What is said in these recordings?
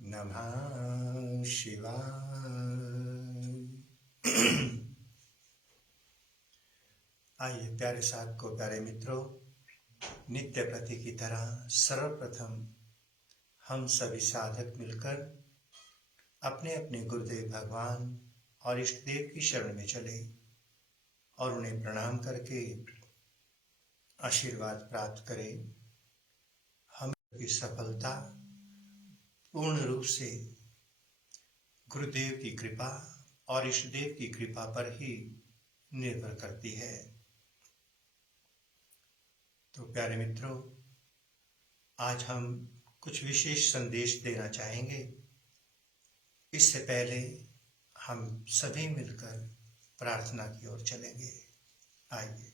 नमः शिवाय। आइए प्यारे साथ को, प्यारे मित्रों, नित्य प्रति की तरह सर्वप्रथम हम सभी साधक मिलकर अपने अपने गुरुदेव भगवान और इष्ट देव की शरण में चले और उन्हें प्रणाम करके आशीर्वाद प्राप्त करें। हम की सफलता पूर्ण रूप से गुरुदेव की कृपा और इष्ट देव की कृपा पर ही निर्भर करती है। तो प्यारे मित्रों, आज हम कुछ विशेष संदेश देना चाहेंगे। इससे पहले हम सभी मिलकर प्रार्थना की ओर चलेंगे। आइए।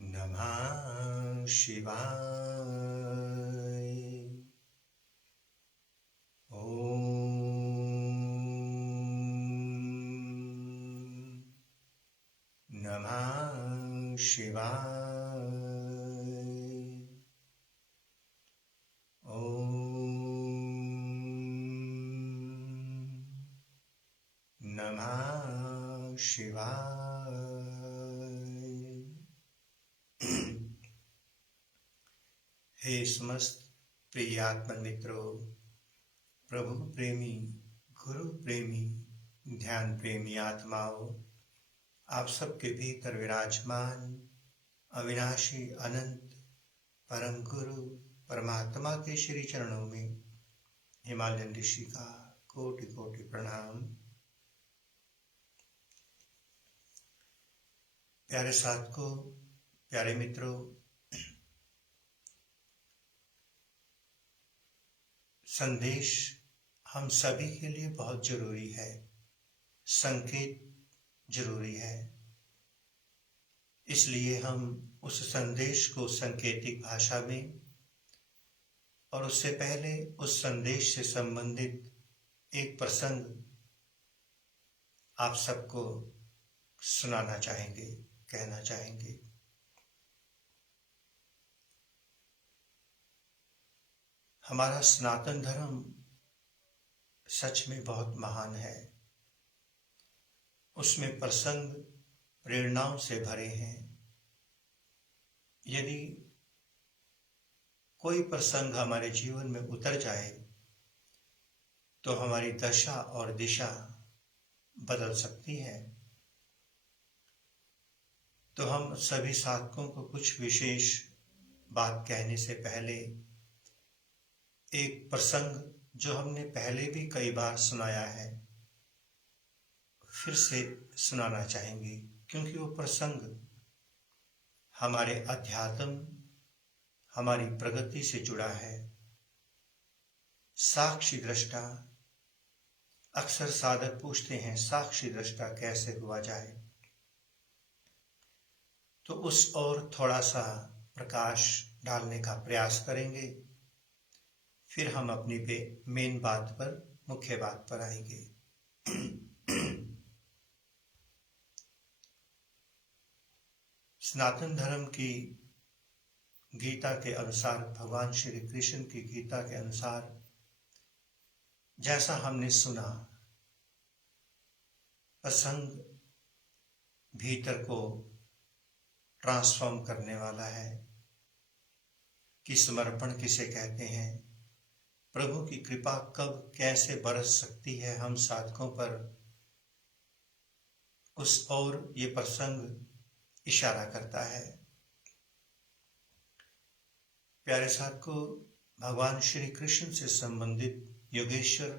नमः शिवाय। शिवाय। ओम नमः शिवाय। हे समस्त प्रिय आत्मन मित्रों, प्रभु प्रेमी, गुरु प्रेमी, ध्यान प्रेमी आत्माओं, आप सबके भीतर विराजमान अविनाशी अनंत परम गुरु परमात्मा के श्री चरणों में हिमालयन ऋषि का कोटि कोटि प्रणाम। प्यारे साधकों, प्यारे मित्रों, संदेश हम सभी के लिए बहुत जरूरी है, संकेत जरूरी है। इसलिए हम उस संदेश को सांकेतिक भाषा में और उससे पहले उस संदेश से संबंधित एक प्रसंग आप सबको सुनाना चाहेंगे, कहना चाहेंगे। हमारा सनातन धर्म सच में बहुत महान है। उसमें प्रसंग प्रेरणाओं से भरे हैं। यदि कोई प्रसंग हमारे जीवन में उतर जाए तो हमारी दशा और दिशा बदल सकती है। तो हम सभी साधकों को कुछ विशेष बात कहने से पहले एक प्रसंग जो हमने पहले भी कई बार सुनाया है फिर से सुनाना चाहेंगे, क्योंकि वो प्रसंग हमारे अध्यात्म, हमारी प्रगति से जुड़ा है। साक्षी दृष्टा, अक्सर साधक पूछते हैं साक्षी दृष्टा कैसे हुआ जाए, तो उस ओर थोड़ा सा प्रकाश डालने का प्रयास करेंगे। फिर हम अपनी मेन बात पर, मुख्य बात पर आएंगे। सनातन धर्म की गीता के अनुसार, भगवान श्री कृष्ण की गीता के अनुसार, जैसा हमने सुना, प्रसंग भीतर को ट्रांसफॉर्म करने वाला है कि समर्पण किसे कहते हैं, प्रभु की कृपा कब कैसे बरस सकती है हम साधकों पर, उस ओर ये प्रसंग इशारा करता है। प्यारे साधकों, भगवान श्री कृष्ण से संबंधित योगेश्वर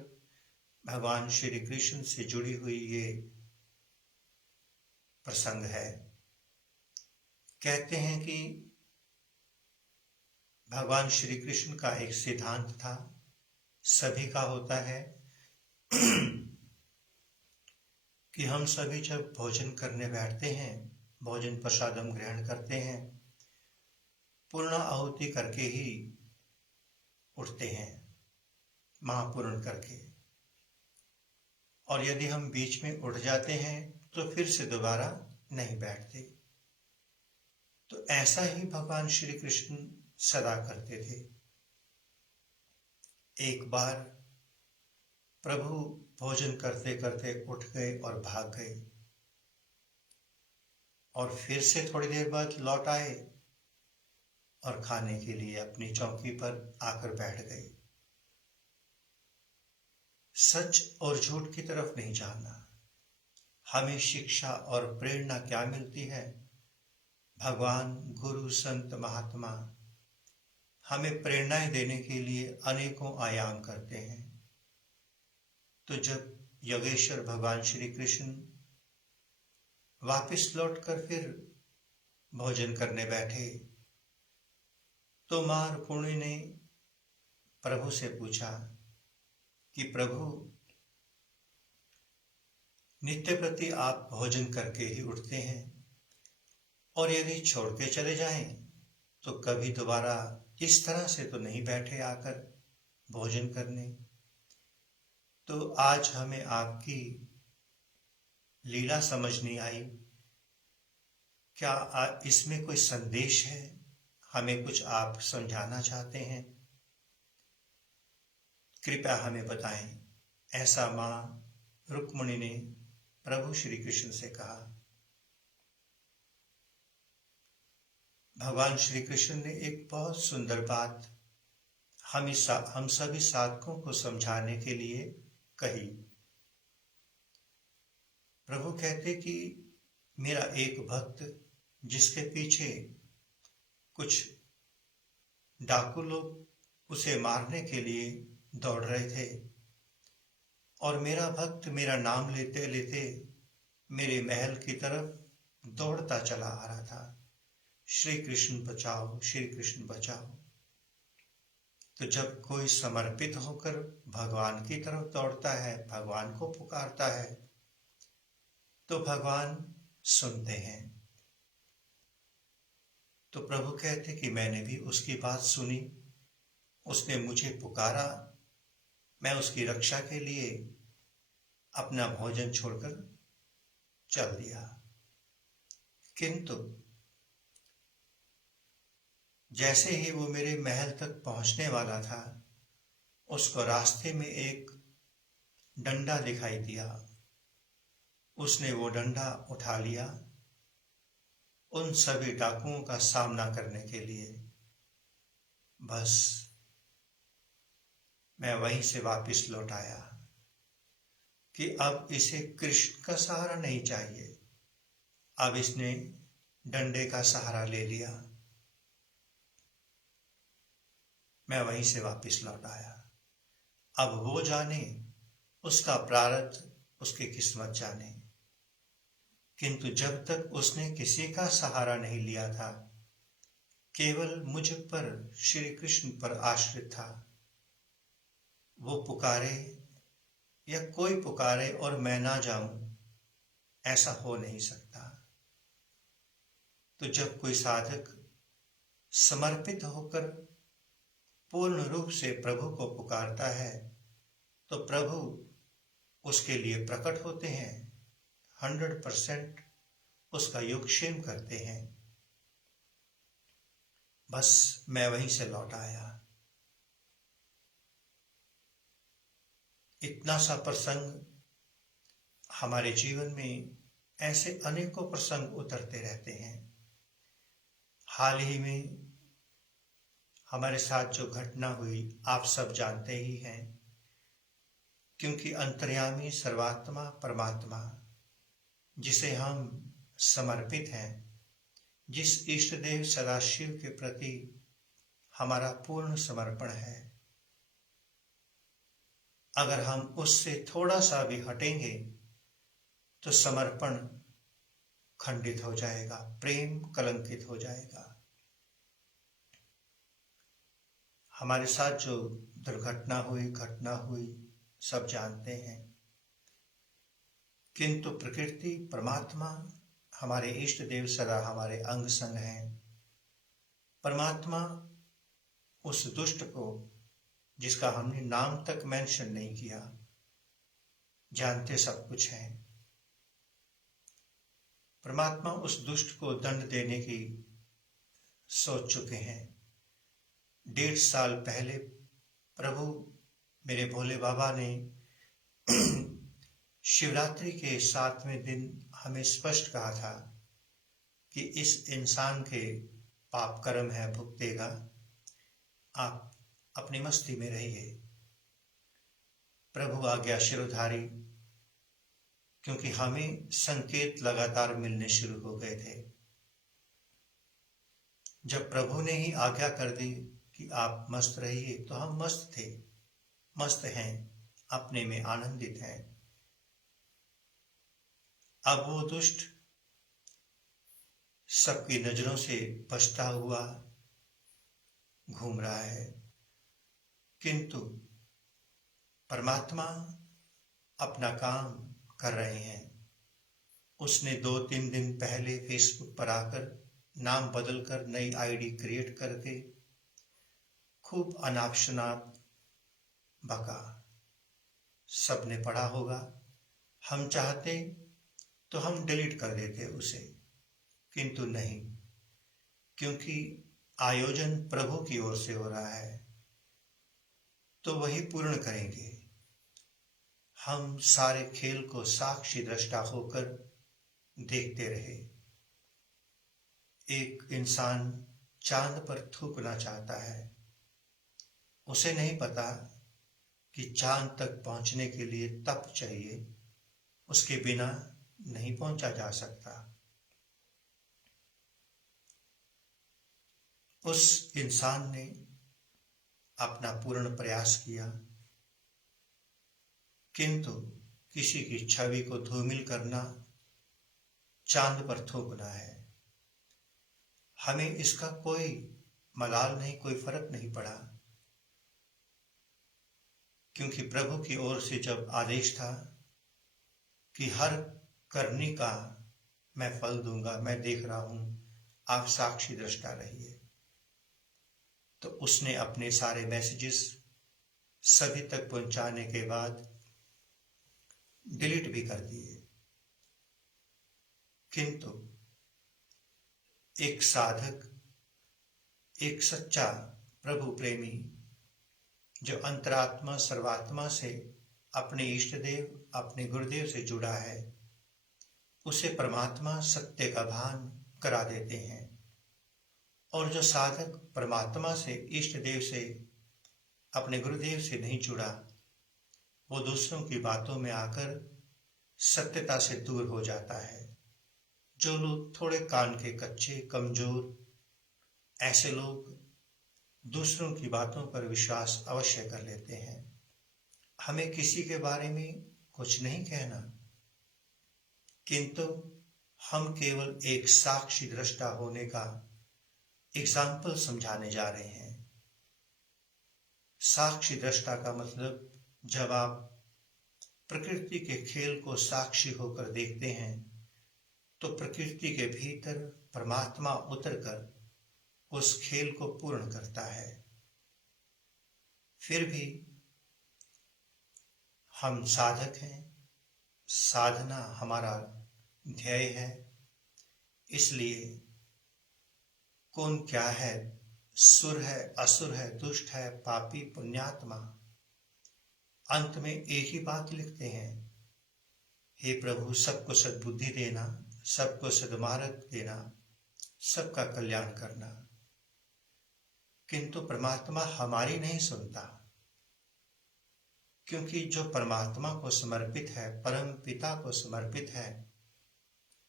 भगवान श्री कृष्ण से जुड़ी हुई ये प्रसंग है। कहते हैं कि भगवान श्री कृष्ण का एक सिद्धांत था, सभी का होता है, कि हम सभी जब भोजन करने बैठते हैं, भोजन प्रसादम ग्रहण करते हैं, पूर्ण आहुति करके ही उठते हैं, महापूर्ण करके। और यदि हम बीच में उठ जाते हैं तो फिर से दोबारा नहीं बैठते। तो ऐसा ही भगवान श्री कृष्ण सदा करते थे। एक बार प्रभु भोजन करते करते उठ गए और भाग गए, और फिर से थोड़ी देर बाद लौट आए और खाने के लिए अपनी चौकी पर आकर बैठ गए। सच और झूठ की तरफ नहीं जाना। हमें शिक्षा और प्रेरणा क्या मिलती है? भगवान, गुरु, संत, महात्मा हमें प्रेरणाएं देने के लिए अनेकों आयाम करते हैं। तो जब योगेश्वर भगवान श्री कृष्ण वापस लौटकर फिर भोजन करने बैठे, तो मां रुक्मिणी ने प्रभु से पूछा कि प्रभु, नित्य प्रति आप भोजन करके ही उठते हैं, और यदि छोड़ के चले जाएं तो कभी दोबारा इस तरह से तो नहीं बैठे आकर भोजन करने। तो आज हमें आपकी लीला समझ नहीं आई क्या इसमें कोई संदेश है? हमें कुछ आप समझाना चाहते हैं? कृपया हमें बताएं। ऐसा मां रुक्मिणी ने प्रभु श्री कृष्ण से कहा। भगवान श्री कृष्ण ने एक बहुत सुंदर बात हम सभी साधकों को समझाने के लिए कही। प्रभु कहते कि मेरा एक भक्त जिसके पीछे कुछ डाकू लोग उसे मारने के लिए दौड़ रहे थे, और मेरा भक्त मेरा नाम लेते लेते मेरे महल की तरफ दौड़ता चला आ रहा था, श्री कृष्ण बचाओ, श्री कृष्ण बचाओ। तो जब कोई समर्पित होकर भगवान की तरफ दौड़ता है, भगवान को पुकारता है, तो भगवान सुनते हैं। तो प्रभु कहते कि मैंने भी उसकी बात सुनी, उसने मुझे पुकारा, मैं उसकी रक्षा के लिए अपना भोजन छोड़कर चल दिया। किंतु जैसे ही वो मेरे महल तक पहुंचने वाला था, उसको रास्ते में एक डंडा दिखाई दिया। उसने वो डंडा उठा लिया उन सभी डाकुओं का सामना करने के लिए। बस मैं वहीं से वापस लौट आया कि अब इसे कृष्ण का सहारा नहीं चाहिए, अब इसने डंडे का सहारा ले लिया। मैं वहीं से वापस लौट आया। अब वो जाने, उसका प्रारब्ध, उसकी किस्मत जाने। किंतु जब तक उसने किसी का सहारा नहीं लिया था, केवल मुझ पर, श्री कृष्ण पर आश्रित था, वो पुकारे या कोई पुकारे और मैं ना जाऊं, ऐसा हो नहीं सकता। तो जब कोई साधक समर्पित होकर पूर्ण रूप से प्रभु को पुकारता है, तो प्रभु उसके लिए प्रकट होते हैं, 100% उसका योगक्षेम करते हैं। बस मैं वहीं से लौट आया। इतना सा प्रसंग हमारे जीवन में, ऐसे अनेकों प्रसंग उतरते रहते हैं। हाल ही में हमारे साथ जो घटना हुई आप सब जानते ही हैं, क्योंकि अंतर्यामी सर्वात्मा परमात्मा जिसे हम समर्पित हैं, जिस इष्ट देव सदाशिव के प्रति हमारा पूर्ण समर्पण है, अगर हम उससे थोड़ा सा भी हटेंगे तो समर्पण खंडित हो जाएगा, प्रेम कलंकित हो जाएगा। हमारे साथ जो दुर्घटना हुई, घटना हुई, सब जानते हैं। किंतु प्रकृति, परमात्मा, हमारे इष्ट देव सदा हमारे अंग संग हैं। परमात्मा उस दुष्ट को, जिसका हमने नाम तक मेंशन नहीं किया, जानते सब कुछ हैं, परमात्मा उस दुष्ट को दंड देने की सोच चुके हैं। 1.5 साल पहले प्रभु मेरे भोले बाबा ने शिवरात्रि के 7वें दिन हमें स्पष्ट कहा था कि इस इंसान के पाप कर्म है, भुगतेगा, आप अपनी मस्ती में रहिए। प्रभु आज्ञा शिरोधारी, क्योंकि हमें संकेत लगातार मिलने शुरू हो गए थे। जब प्रभु ने ही आज्ञा कर दी कि आप मस्त रहिए, तो हम मस्त थे, मस्त हैं, अपने में आनंदित हैं। अब वो दुष्ट सबकी नजरों से बचता हुआ घूम रहा है, किंतु परमात्मा अपना काम कर रहे हैं। उसने 2-3 दिन पहले फेसबुक पर आकर नाम बदलकर नई आईडी क्रिएट करके खूब अनाप शनाप बका। सबने पढ़ा होगा। हम चाहते तो हम डिलीट कर देते उसे, किंतु नहीं, क्योंकि आयोजन प्रभु की ओर से हो रहा है तो वही पूर्ण करेंगे। हम सारे खेल को साक्षी दृष्टा होकर देखते रहे। एक इंसान चांद पर थूकना चाहता है, उसे नहीं पता कि चांद तक पहुंचने के लिए तप चाहिए, उसके बिना नहीं पहुंचा जा सकता। उस इंसान ने अपना पूर्ण प्रयास किया, किंतु किसी की छवि को धूमिल करना, चांद पर थूकना है। हमें इसका कोई मलाल नहीं, कोई फर्क नहीं पड़ा, क्योंकि प्रभु की ओर से जब आदेश था कि हर करनी का मैं फल दूंगा, मैं देख रहा हूं, आप साक्षी दृष्टा रहिए, तो उसने अपने सारे मैसेजेस सभी तक पहुंचाने के बाद डिलीट भी कर दिए। किंतु एक साधक, एक सच्चा प्रभु प्रेमी जो अंतरात्मा सर्वात्मा से अपने इष्ट देव, अपने गुरुदेव से जुड़ा है, उसे परमात्मा सत्य का भान करा देते हैं। और जो साधक परमात्मा से, इष्ट देव से, अपने गुरुदेव से नहीं जुड़ा, वो दूसरों की बातों में आकर सत्यता से दूर हो जाता है। जो लोग थोड़े कान के कच्चे, कमजोर, ऐसे लोग दूसरों की बातों पर विश्वास अवश्य कर लेते हैं। हमें किसी के बारे में कुछ नहीं कहना, किंतु हम केवल एक साक्षी दृष्टा होने का एग्जाम्पल समझाने जा रहे हैं। साक्षी दृष्टा का मतलब, जब आप प्रकृति के खेल को साक्षी होकर देखते हैं तो प्रकृति के भीतर परमात्मा उतरकर उस खेल को पूर्ण करता है। फिर भी हम साधक हैं, साधना हमारा ध्येय है, इसलिए कौन क्या है, सुर है, असुर है, दुष्ट है, पापी, पुण्यात्मा, अंत में एक ही बात लिखते हैं, हे प्रभु सबको सद्बुद्धि देना, सबको सद्मार्ग देना, सबका कल्याण करना। किंतु परमात्मा हमारी नहीं सुनता, क्योंकि जो परमात्मा को समर्पित है, परम पिता को समर्पित है,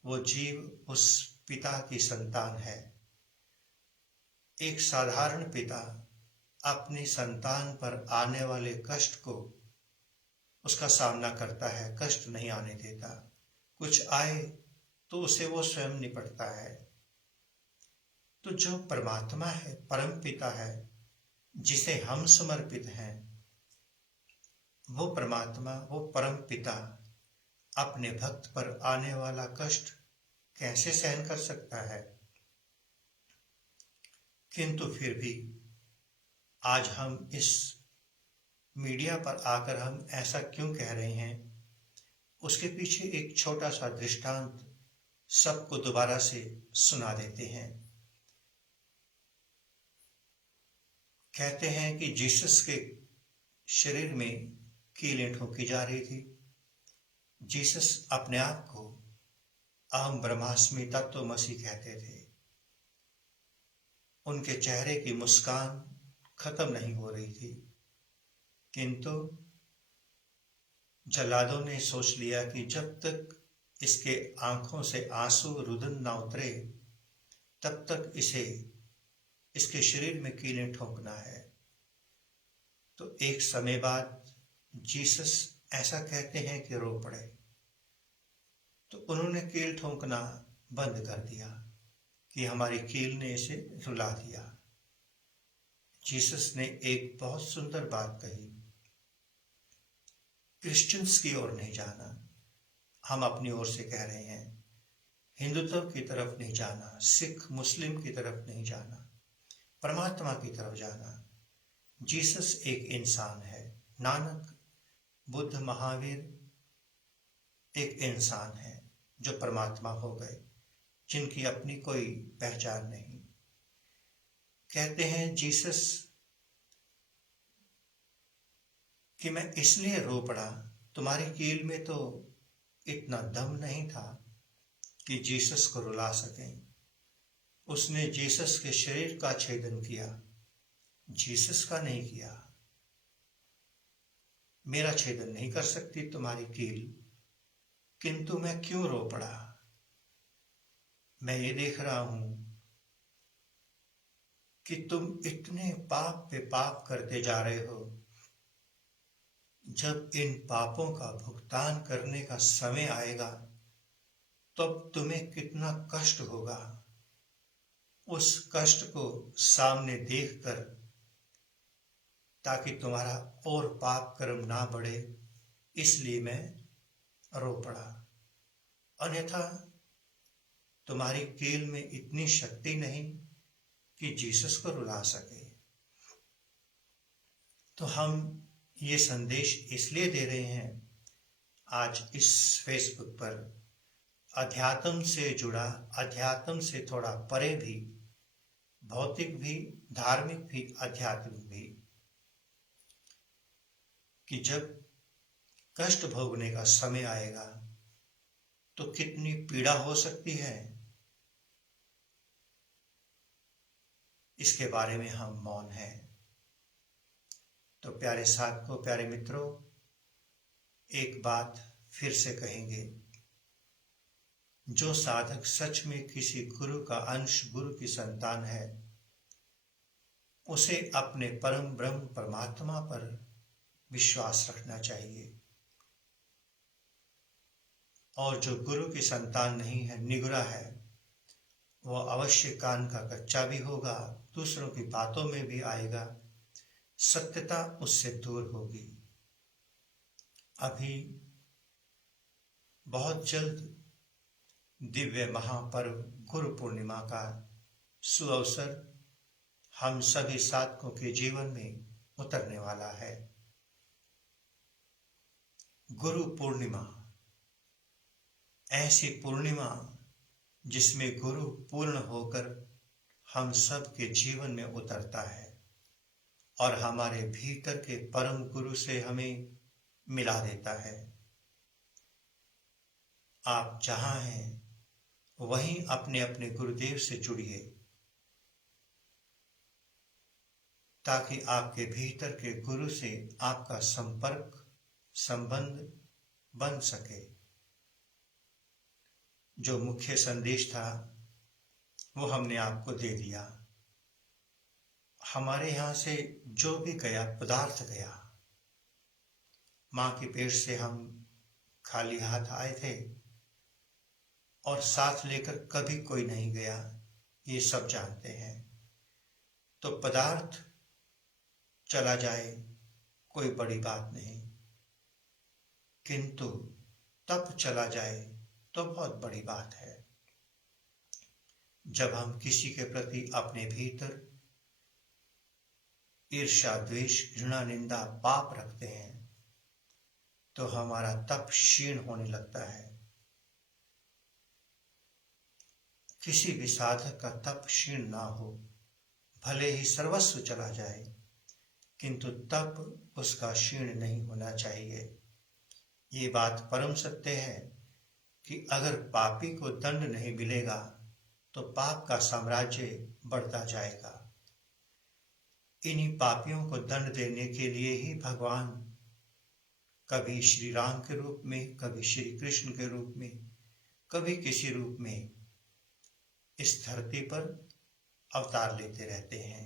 वो जीव उस पिता की संतान है। एक साधारण पिता अपनी संतान पर आने वाले कष्ट को, उसका सामना करता है, कष्ट नहीं आने देता। कुछ आए तो उसे वो स्वयं निपटता है। तो जो परमात्मा है, परम पिता है, जिसे हम समर्पित हैं, वो परमात्मा, वो परम पिता अपने भक्त पर आने वाला कष्ट कैसे सहन कर सकता है। किंतु फिर भी आज हम इस मीडिया पर आकर हम ऐसा क्यों कह रहे हैं, उसके पीछे एक छोटा सा दृष्टांत सबको दोबारा से सुना देते हैं। कहते हैं कि जीसस के शरीर में कीलें ठोकी जा रही थी। जीसस अपने आप को अहम ब्रह्मास्मि तत्वमसि कहते थे। उनके चेहरे की मुस्कान खत्म नहीं हो रही थी, किंतु जल्लादों ने सोच लिया कि जब तक इसके आंखों से आंसू रुदन ना उतरे, तब तक इसे, इसके शरीर में कीलें ठोकना है। तो एक समय बाद जीसस ऐसा कहते हैं कि रो पड़े, तो उन्होंने कील ठोकना बंद कर दिया कि हमारी कील ने इसे रुला दिया। जीसस ने एक बहुत सुंदर बात कही, क्रिश्चियंस की ओर नहीं जाना, हम अपनी ओर से कह रहे हैं, हिंदुत्व की तरफ नहीं जाना, सिख मुस्लिम की तरफ नहीं जाना, परमात्मा की तरफ जाना। जीसस एक इंसान है, नानक, बुद्ध, महावीर एक इंसान है जो परमात्मा हो गए। जिनकी अपनी कोई पहचान नहीं। कहते हैं जीसस कि मैं इसलिए रो पड़ा, तुम्हारी कील में तो इतना दम नहीं था कि जीसस को रुला सकें। उसने जीसस के शरीर का छेदन किया, जीसस का नहीं किया। मेरा छेदन नहीं कर सकती तुम्हारी कील, किंतु मैं क्यों रो पड़ा? मैं ये देख रहा हूं कि तुम इतने पाप पे पाप करते जा रहे हो। जब इन पापों का भुगतान करने का समय आएगा तब तुम्हें कितना कष्ट होगा। उस कष्ट को सामने देखकर, ताकि तुम्हारा और पाप कर्म ना बढ़े, इसलिए मैं रो पड़ा। अन्यथा तुम्हारी कील में इतनी शक्ति नहीं कि जीसस को रुला सके। तो हम ये संदेश इसलिए दे रहे हैं आज इस फेसबुक पर, अध्यात्म से जुड़ा, अध्यात्म से थोड़ा परे भी, भौतिक भी, धार्मिक भी, आध्यात्मिक भी, कि जब कष्ट भोगने का समय आएगा तो कितनी पीड़ा हो सकती है, इसके बारे में हम मौन हैं। तो प्यारे साथियों, प्यारे मित्रों, एक बात फिर से कहेंगे, जो साधक सच में किसी गुरु का अंश, गुरु की संतान है, उसे अपने परम ब्रह्म परमात्मा पर विश्वास रखना चाहिए। और जो गुरु की संतान नहीं है, निगुरा है, वह अवश्य कान का कच्चा भी होगा, दूसरों की बातों में भी आएगा, सत्यता उससे दूर होगी। अभी बहुत जल्द दिव्य महापर्व गुरु पूर्णिमा का सुअवसर हम सभी साधकों के जीवन में उतरने वाला है। गुरु पूर्णिमा, ऐसी पूर्णिमा जिसमें गुरु पूर्ण होकर हम सब के जीवन में उतरता है और हमारे भीतर के परम गुरु से हमें मिला देता है। आप जहां हैं वहीं अपने अपने गुरुदेव से जुड़िए, ताकि आपके भीतर के गुरु से आपका संपर्क, संबंध बन सके। जो मुख्य संदेश था वो हमने आपको दे दिया। हमारे यहाँ से जो भी गया, पदार्थ गया, माँ के पेट से हम खाली हाथ आए थे और साथ लेकर कभी कोई नहीं गया, ये सब जानते हैं। तो पदार्थ चला जाए कोई बड़ी बात नहीं, किंतु तप चला जाए तो बहुत बड़ी बात है। जब हम किसी के प्रति अपने भीतर ईर्ष्या, द्वेष, घृणा, निंदा, पाप रखते हैं तो हमारा तप क्षीण होने लगता है। किसी भी साधक का तप क्षीण ना हो, भले ही सर्वस्व चला जाए, किंतु तप उसका क्षीण नहीं होना चाहिए। ये बात परम सत्य है कि अगर पापी को दंड नहीं मिलेगा तो पाप का साम्राज्य बढ़ता जाएगा। इन्हीं पापियों को दंड देने के लिए ही भगवान कभी श्री राम के रूप में, कभी श्री कृष्ण के रूप में, कभी किसी रूप में इस धरती पर अवतार लेते रहते हैं।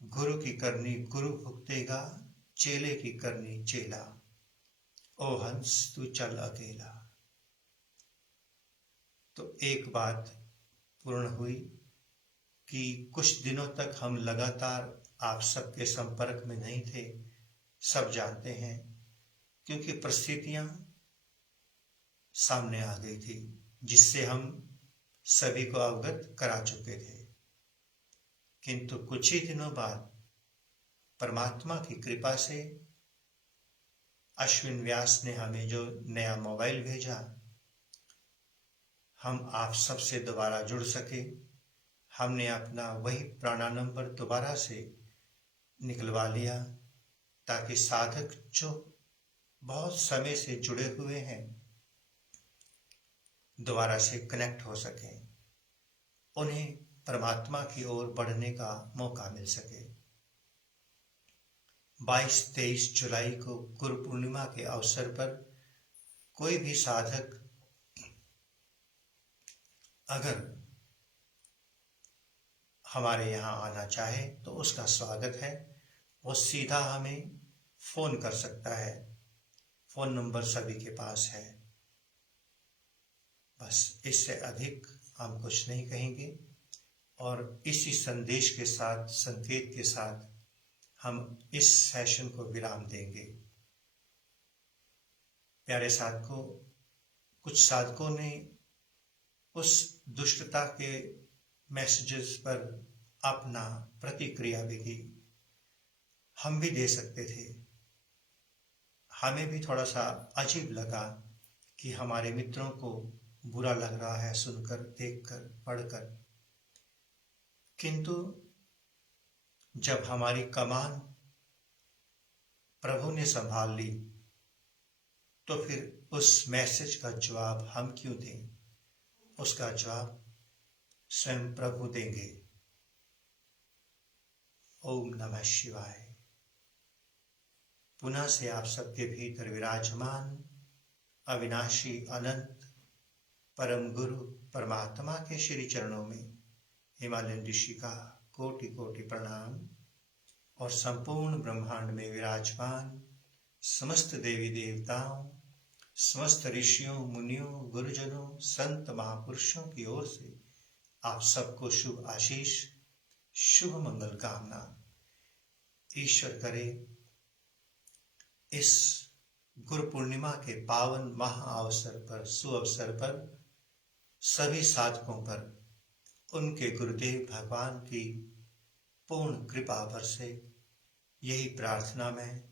गुरु की करनी गुरु भुगतेगा, चेले की करनी चेला, ओ हंस तू चल अकेला। तो एक बात पूर्ण हुई कि कुछ दिनों तक हम लगातार आप सबके संपर्क में नहीं थे, सब जानते हैं, क्योंकि परिस्थितियां सामने आ गई थी जिससे हम सभी को अवगत करा चुके थे। किंतु कुछ ही दिनों बाद परमात्मा की कृपा से अश्विन व्यास ने हमें जो नया मोबाइल भेजा, हम आप सबसे दोबारा जुड़ सके। हमने अपना वही पुराना नंबर दोबारा से निकलवा लिया ताकि साधक जो बहुत समय से जुड़े हुए हैं दोबारा से कनेक्ट हो सके, उन्हें परमात्मा की ओर बढ़ने का मौका मिल सके। 22-23 जुलाई को गुरु पूर्णिमा के अवसर पर कोई भी साधक अगर हमारे यहाँ आना चाहे तो उसका स्वागत है। वो सीधा हमें फोन कर सकता है। फोन नंबर सभी के पास है। बस इससे अधिक हम कुछ नहीं कहेंगे और इसी संदेश के साथ, संकेत के साथ हम इस सेशन को विराम देंगे। प्यारे साधकों, कुछ साधकों ने उस दुष्टता के मैसेजेस पर अपना प्रतिक्रिया भी दी। हम भी दे सकते थे। हमें भी थोड़ा सा अजीब लगा कि हमारे मित्रों को बुरा लग रहा है सुनकर, देखकर, पढ़कर, किंतु जब हमारी कमान प्रभु ने संभाल ली तो फिर उस मैसेज का जवाब हम क्यों दें? उसका जवाब स्वयं प्रभु देंगे। ओम नमः शिवाय। पुनः से आप सबके भीतर विराजमान अविनाशी अनंत परम गुरु परमात्मा के श्री चरणों में हिमालयन ऋषि का कोटि कोटि प्रणाम और संपूर्ण ब्रह्मांड में विराजमान समस्त देवी देवताओं, समस्त ऋषियों, मुनियों, गुरुजनों, संत महापुरुषों की ओर से आप सबको शुभ आशीष, शुभ मंगल कामना। ईश्वर करे इस गुरु पूर्णिमा के पावन महाअवसर पर, सुअवसर पर सभी साधकों पर उनके गुरुदेव भगवान की पूर्ण कृपा बरसे। यही प्रार्थना मैं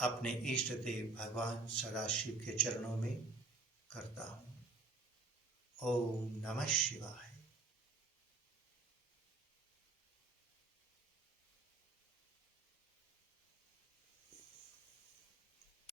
अपने इष्ट देव भगवान सदाशिव के चरणों में करता हूँ। ओम नमः शिवाय।